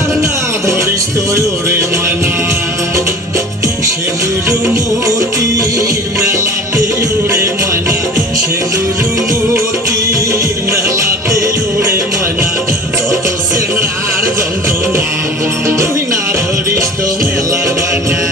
আর না ধরিস তো ওরে ময়না সেদুর মতির মেলাতে ওরে ময়না সেদুর মতির মেলাতে ওরে ময়না যত সেনার যন্ত্রণা তুই না ধরিস তো মেলার বানা